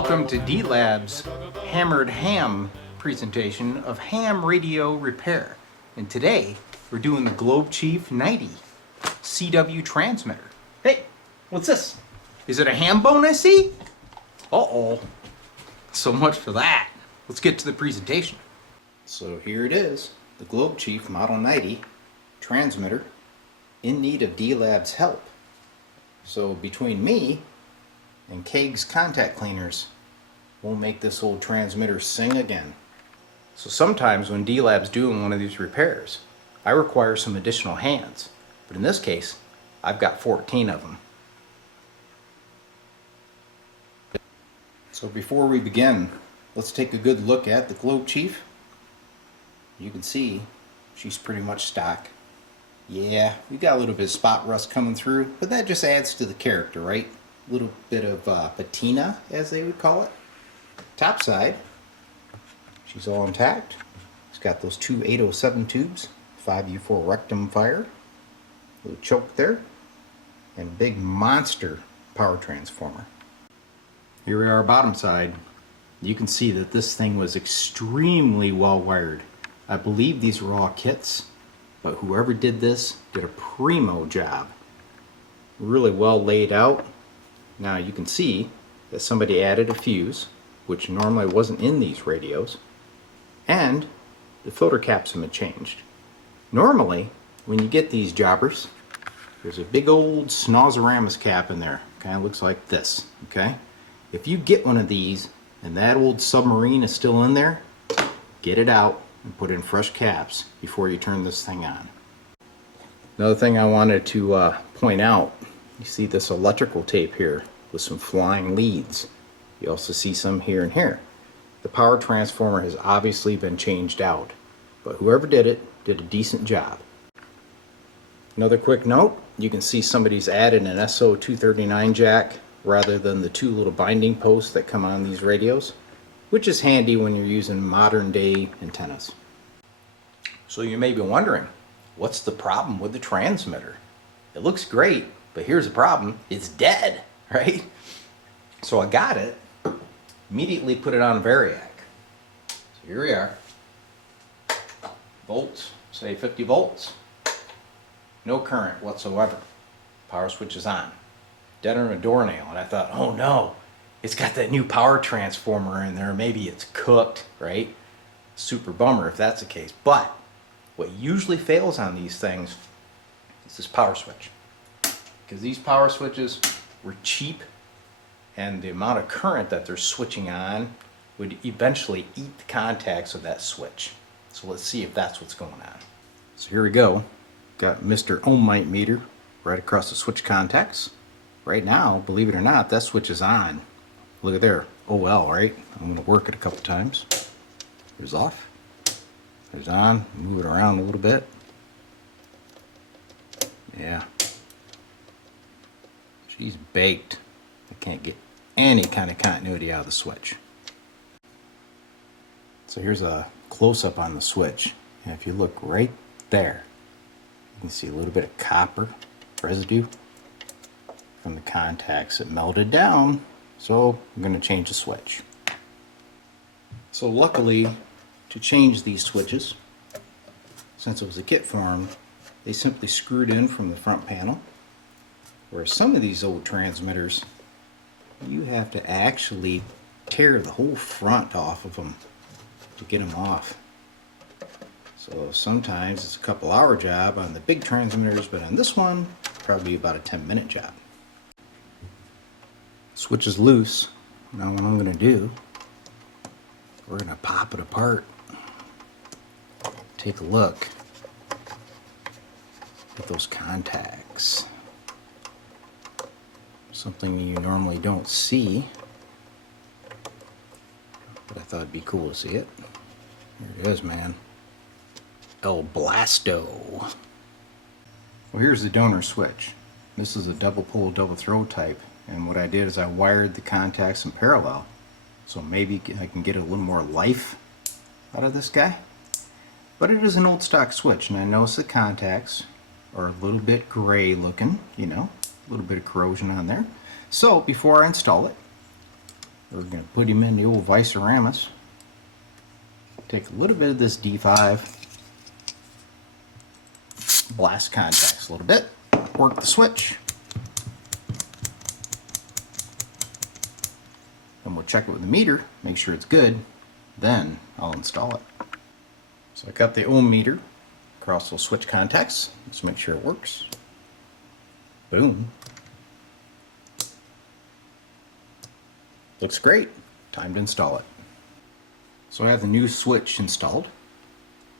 Welcome to D-Lab's Hammered Ham presentation of ham radio repair. And today we're doing the Globe Chief 90 CW transmitter. Hey, what's this? Is it a ham bone I see? Uh-oh. So much for that. Let's get to the presentation. So here it is, the Globe Chief Model 90 transmitter in need of D-Lab's help. So between me and Kaig's contact cleaners, we'll make this old transmitter sing again. So sometimes when D-Lab's doing one of these repairs, I require some additional hands. But in this case, I've got 14 of them. So before we begin, let's take a good look at the Globe Chief. You can see she's pretty much stock. Yeah, we got a little bit of spot rust coming through, but that just adds to the character, right? A little bit of patina, as they would call it. Top side, she's all intact. It's got those two 807 tubes, 5U4 rectum fire, little choke there, and big monster power transformer. Here we are, bottom side. You can see that this thing was extremely well wired. I believe these were all kits, but whoever did this did a primo job. Really well laid out. Now you can see that somebody added a fuse, which normally wasn't in these radios, and the filter caps have been changed. Normally, when you get these jobbers, there's a big old Snozzeramus cap in there. Kind of looks like this, okay? If you get one of these and that old submarine is still in there, get it out and put in fresh caps before you turn this thing on. Another thing I wanted to point out, you see this electrical tape here with some flying leads. You also see some here and here. The power transformer has obviously been changed out, but whoever did it did a decent job. Another quick note, you can see somebody's added an SO239 jack rather than the two little binding posts that come on these radios, which is handy when you're using modern day antennas. So you may be wondering, what's the problem with the transmitter? It looks great, but here's the problem, it's dead, right? So I got it, immediately put it on Variac. So here we are, volts, say 50 volts, no current whatsoever. Power switch is on, dead on a doornail, and I thought, oh no, it's got that new power transformer in there, maybe it's cooked, right? Super bummer if that's the case. But what usually fails on these things is this power switch, because these power switches were cheap, and the amount of current that they're switching on would eventually eat the contacts of that switch. So let's see if that's what's going on. So here we go. Got Mr. Ohmite meter right across the switch contacts. Right now, believe it or not, that switch is on. Look at there, OL, right? I'm going to work it a couple times. There's off. There's on. Move it around a little bit. Yeah. She's baked. I can't get any kind of continuity out of the switch. So here's a close-up on the switch. And if you look right there, you can see a little bit of copper residue from the contacts. It melted down, so I'm going to change the switch. So luckily, to change these switches, since it was a kit form, they simply screwed in from the front panel. Whereas some of these old transmitters, you have to actually tear the whole front off of them to get them off. So sometimes it's a couple hour job on the big transmitters, but on this one, probably about a 10-minute job. Switch is loose. Now what I'm going to do, we're going to pop it apart. Take a look at those contacts. Something you normally don't see, but I thought it'd be cool to see it. Here it is, man. El Blasto. Well, here's the donor switch. This is a double pole, double throw type, and what I did is I wired the contacts in parallel, so maybe I can get a little more life out of this guy. But it is an old stock switch, and I notice the contacts are a little bit gray looking, you know, a little bit of corrosion on there. So before I install it, We're going to put him in the old Viceramus. Take a little bit of this D5, blast contacts a little bit, work the switch, then we'll check it with the meter, make sure it's good, then I'll install it. So I got the ohm meter across those switch contacts. Let's make sure it works. Boom. Looks great. Time to install it. So I have the new switch installed.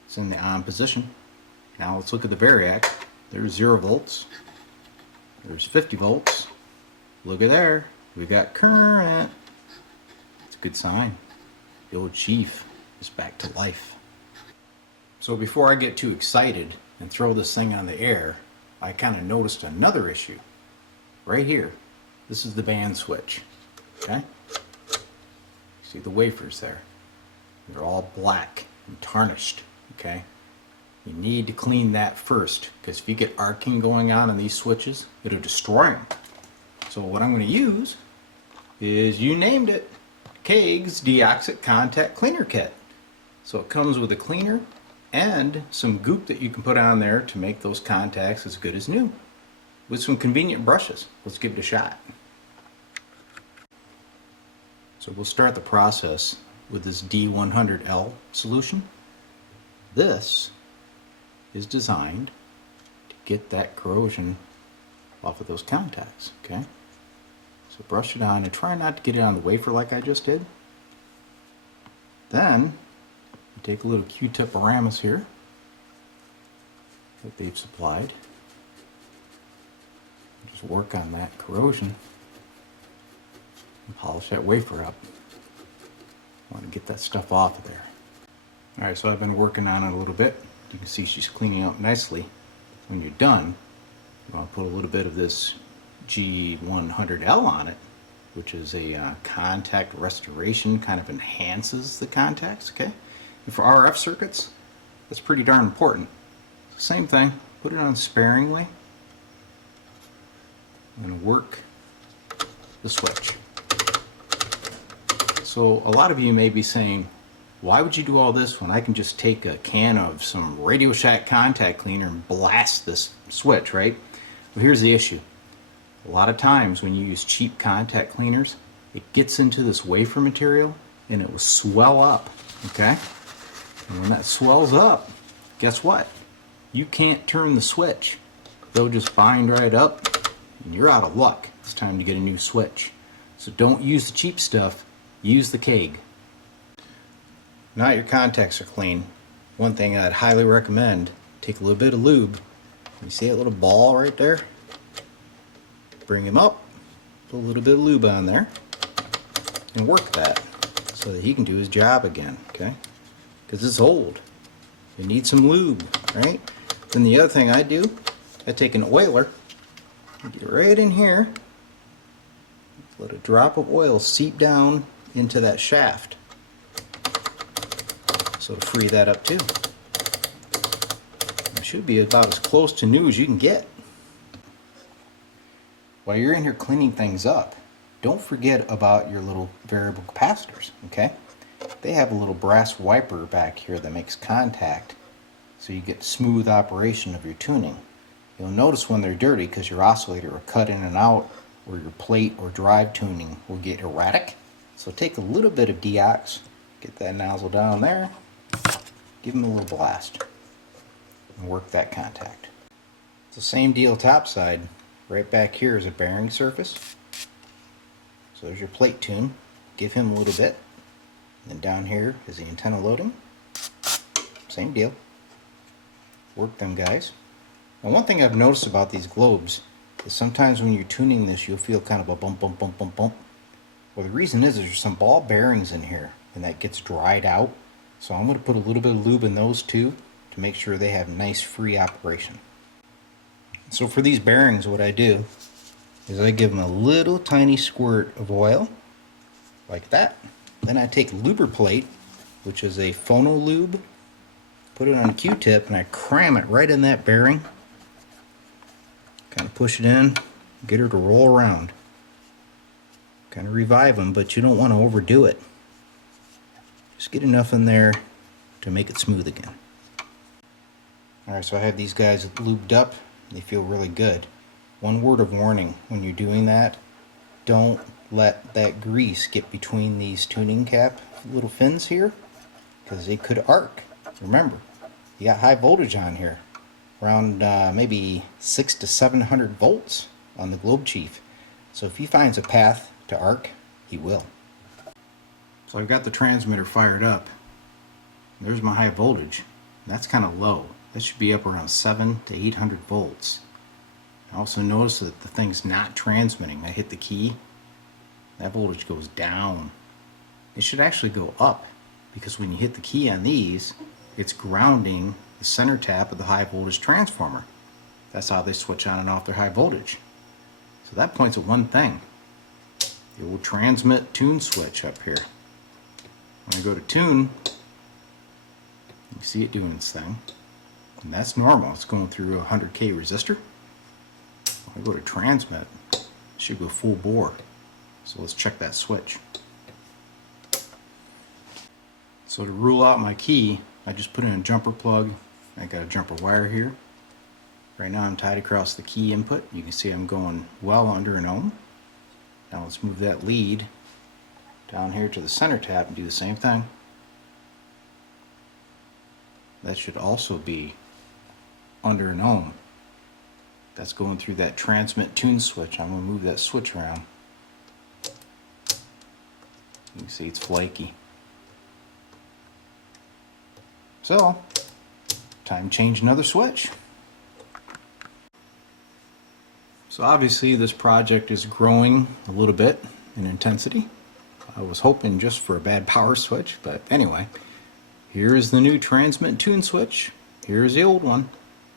It's in the on position. Now let's look at the variac. There's 0 volts. There's 50 volts. Look at there. We've got current. It's a good sign. The old Chief is back to life. So before I get too excited and throw this thing on the air, I kind of noticed another issue. Right here. This is the band switch. Okay? See the wafers there. They're all black and tarnished. Okay? You need to clean that first, because if you get arcing going on these switches, it'll destroy them. So what I'm going to use is, you named it, Kaig's DeOxIT Contact Cleaner Kit. So it comes with a cleaner and some goop that you can put on there to make those contacts as good as new, with some convenient brushes. Let's give it a shot. So we'll start the process with this D100L solution. This is designed to get that corrosion off of those contacts. Okay, so brush it on and try not to get it on the wafer like I just did. Then you take a little Q-tip Aramus here that they've supplied. Just work on that corrosion and polish that wafer up. I want to get that stuff off of there. Alright, so I've been working on it a little bit. You can see she's cleaning out nicely. When you're done, you want to put a little bit of this G100L on it, which is a contact restoration, kind of enhances the contacts. Okay, and for RF circuits, that's pretty darn important. Same thing, put it on sparingly and work the switch. So a lot of you may be saying, why would you do all this when I can just take a can of some Radio Shack contact cleaner and blast this switch, right? Well, here's the issue. A lot of times when you use cheap contact cleaners, it gets into this wafer material and it will swell up, okay? And when that swells up, guess what? You can't turn the switch. They'll just bind right up and you're out of luck. It's time to get a new switch. So don't use the cheap stuff, use the Kaig. Now your contacts are clean. One thing I'd highly recommend, take a little bit of lube. You see that little ball right there? Bring him up, put a little bit of lube on there, and work that so that he can do his job again, okay? Because it's old. It needs some lube, right? Then the other thing I do, I take an oiler, get it right in here, let a drop of oil seep down into that shaft. So to free that up too. It should be about as close to new as you can get. While you're in here cleaning things up, don't forget about your little variable capacitors, okay? They have a little brass wiper back here that makes contact so you get smooth operation of your tuning. You'll notice when they're dirty because your oscillator will cut in and out, or your plate or drive tuning will get erratic. So take a little bit of DeOx, get that nozzle down there, give them a little blast, and work that contact. It's the same deal topside. Right back here is a bearing surface. So there's your plate tune. Give him a little bit. And then down here is the antenna loading. Same deal. Work them guys. Now one thing I've noticed about these globes is sometimes when you're tuning this, you'll feel kind of a bump, bump, bump, bump, bump. Well, the reason is there's some ball bearings in here, and that gets dried out. So I'm going to put a little bit of lube in those too to make sure they have nice free operation. So for these bearings, what I do is I give them a little tiny squirt of oil, like that. Then I take Luber Plate, which is a phono lube, put it on a Q-tip, and I cram it right in that bearing. Kind of push it in, get her to roll around. Kind of revive them, but you don't want to overdo it. Just get enough in there to make it smooth again. Alright, so I have these guys lubed up. They feel really good. One word of warning when you're doing that, don't let that grease get between these tuning cap little fins here, because they could arc. Remember, you got high voltage on here, around maybe 600 to 700 volts on the Globe Chief. So if he finds a path to arc, he will. So I've got the transmitter fired up. There's my high voltage. That's kind of low. That should be up around 700 to 800 volts. I also notice that the thing's not transmitting. I hit the key, that voltage goes down. It should actually go up, because when you hit the key on these, it's grounding the center tap of the high voltage transformer. That's how they switch on and off their high voltage. So that points at one thing, the old transmit tune switch up here. When I go to tune, you see it doing its thing, and that's normal. It's going through a 100K resistor. When I go to transmit, it should go full bore. So let's check that switch. So to rule out my key, I just put in a jumper plug. I got a jumper wire here. Right now I'm tied across the key input. You can see I'm going well under an ohm. Now let's move that lead down here to the center tap and do the same thing. That should also be under an ohm. That's going through that transmit tune switch. I'm going to move that switch around. You can see it's flaky. So, time to change another switch. So obviously this project is growing a little bit in intensity. I was hoping just for a bad power switch, but anyway. Here's the new transmit tune switch. Here's the old one.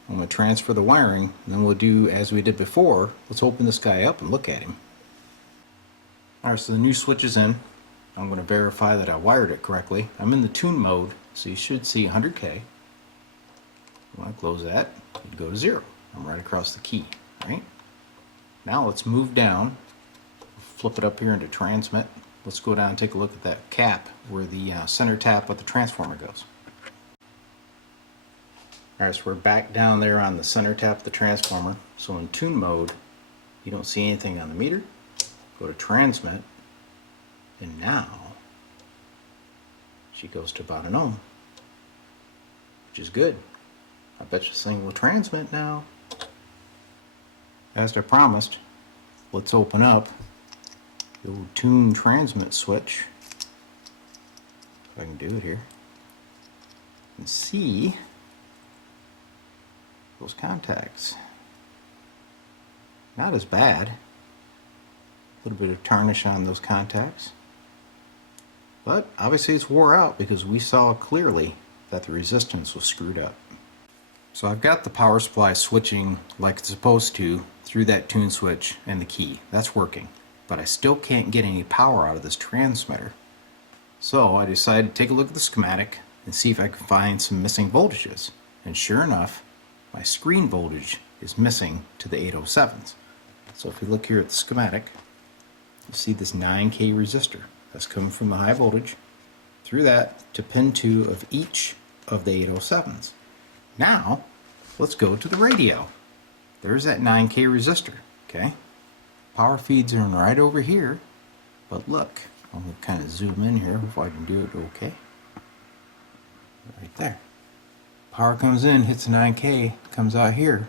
I'm going to transfer the wiring, and then we'll do as we did before. Let's open this guy up and look at him. Alright, so the new switch is in. I'm going to verify that I wired it correctly. I'm in the tune mode, so you should see 100K. When I close that, it'd go to 0. I'm right across the key, right? Now let's move down, flip it up here into transmit. Let's go down and take a look at that cap where the center tap of the transformer goes. Alright, so we're back down there on the center tap of the transformer. So in tune mode, you don't see anything on the meter. Go to transmit, and now she goes to about an ohm, which is good. I bet you this thing will transmit now. As I promised, let's open up the old tune transmit switch, if I can do it here, and see those contacts. Not as bad. A little bit of tarnish on those contacts. But obviously it's wore out because we saw clearly that the resistance was screwed up. So I've got the power supply switching like it's supposed to through that tune switch and the key. That's working. But I still can't get any power out of this transmitter. So I decided to take a look at the schematic and see if I can find some missing voltages. And sure enough, my screen voltage is missing to the 807s. So if we look here at the schematic, you see this 9K resistor that's coming from the high voltage through that to pin 2 of each of the 807s. Now, let's go to the radio. There's that 9K resistor, okay? Power feeds are right over here, but look, I'm going to kind of zoom in here if I can do it okay. Right there. Power comes in, hits the 9K, comes out here.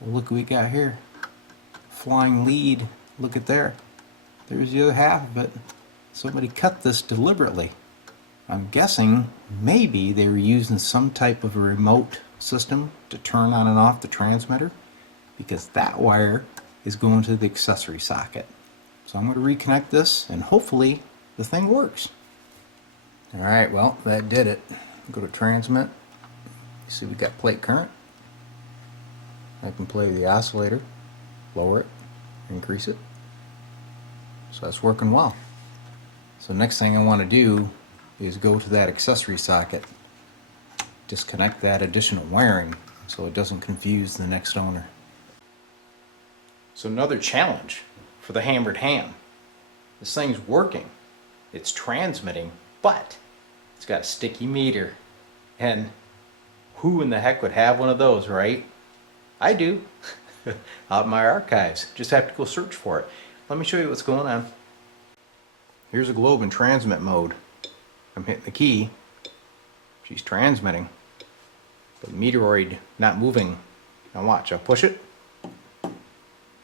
Well, look what we got here. Flying lead, look at there. There's the other half of it. Somebody cut this deliberately. I'm guessing maybe they were using some type of a remote system to turn on and off the transmitter, because that wire is going to the accessory socket. So I'm going to reconnect this and hopefully the thing works. Alright, well, that did it. Go to transmit. You see we got plate current. I can play the oscillator, lower it, increase it. So that's working well. So next thing I want to do is go to that accessory socket, disconnect that additional wiring so it doesn't confuse the next owner. So another challenge for the hammered ham. This thing's working. It's transmitting, but it's got a sticky meter. And who in the heck would have one of those, right? I do. Out in my archives. Just have to go search for it. Let me show you what's going on. Here's a globe in transmit mode. I'm hitting the key. She's transmitting. But the meteoroid not moving. Now watch, I'll push it.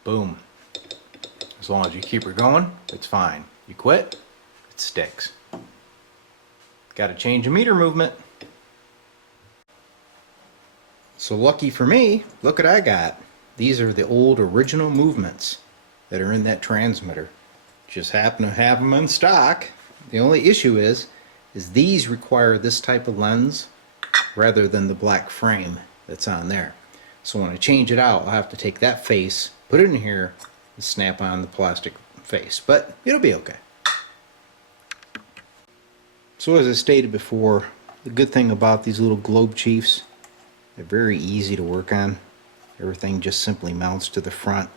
Boom. As long as you keep her going, it's fine. You quit, it sticks. Got to change the meter movement. So lucky for me, look what I got. These are the old original movements that are in that transmitter. Just happen to have them in stock. The only issue is these require this type of lens rather than the black frame that's on there. So when I change it out, I'll have to take that face, put it in here, and snap on the plastic face. But it'll be okay. So as I stated before, the good thing about these little globe chiefs, they're very easy to work on. Everything just simply mounts to the front.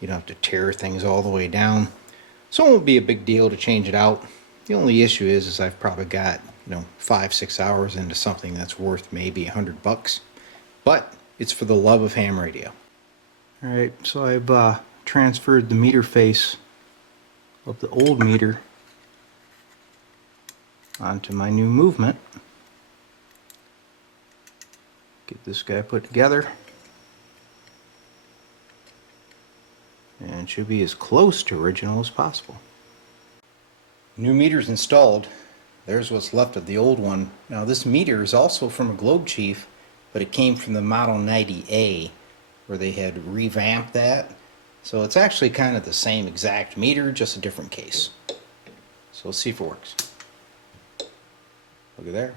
You don't have to tear things all the way down. So it won't be a big deal to change it out. The only issue is I've probably got 5-6 hours into something that's worth maybe $100. But it's for the love of ham radio. Alright, so I've transferred the meter face of the old meter onto my new movement. Get this guy put together. And it should be as close to original as possible. New meter's installed. There's what's left of the old one. Now this meter is also from a Globe Chief, but it came from the Model 90A, where they had revamped that. So it's actually kind of the same exact meter, just a different case. So let's see if it works. Look at there.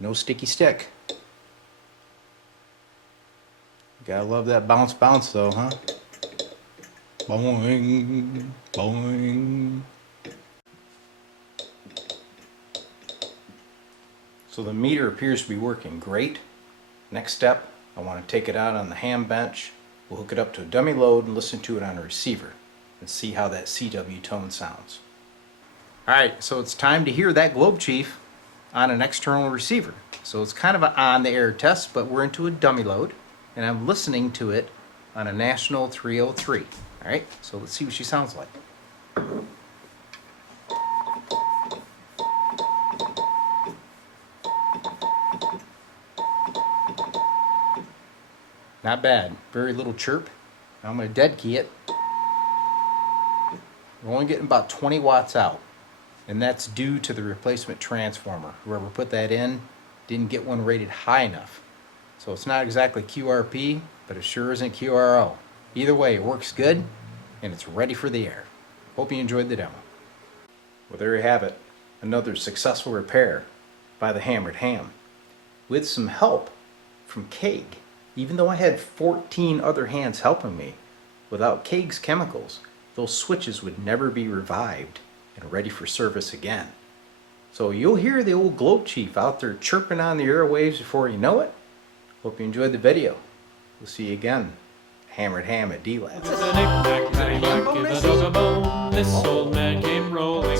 No sticky stick. Gotta love that bounce though, huh? Boing, boing. So the meter appears to be working great. Next step, I want to take it out on the ham bench. We'll hook it up to a dummy load and listen to it on a receiver and see how that CW tone sounds. Alright, so it's time to hear that Globe Chief on an external receiver. So it's kind of an on-the-air test, but we're into a dummy load, and I'm listening to it on a National 303. Alright, so let's see what she sounds like. Not bad. Very little chirp. I'm going to dead key it. We're only getting about 20 watts out, and that's due to the replacement transformer. Whoever put that in didn't get one rated high enough. So it's not exactly QRP, but it sure isn't QRO. Either way, it works good, and it's ready for the air. Hope you enjoyed the demo. Well, there you have it. Another successful repair by the Hammered Ham, with some help from Kaig. Even though I had 14 other hands helping me, without Kaig's chemicals, those switches would never be revived and ready for service again. So you'll hear the old Globe Chief out there chirping on the airwaves before you know it. Hope you enjoyed the video. We'll see you again. Hammered Ham at D-Labs. This old man came rolling.